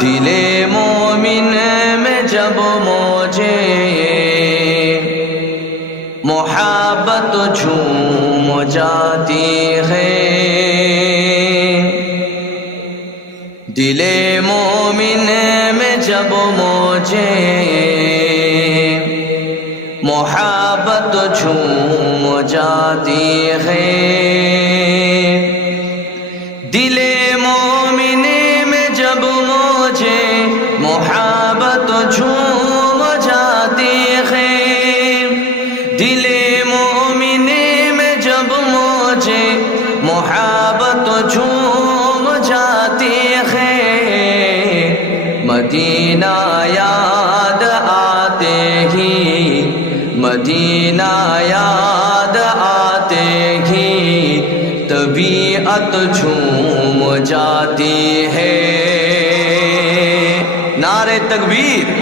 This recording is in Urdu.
دل مومن میں جب موجے محبت جھوم جاتی ہے، دل مومن میں جب موجے محبت جھوم جاتی ہے، دل مومن میں جب موجے محبت جھوم جاتی ہے، دل مومن میں جب موجے محبت جھوم جاتی ہے، مدینہ یاد آتے ہی، مدینہ یاد آتے ہی طبیعت جھوم جاتی ہے۔ نعرہ تکبیر!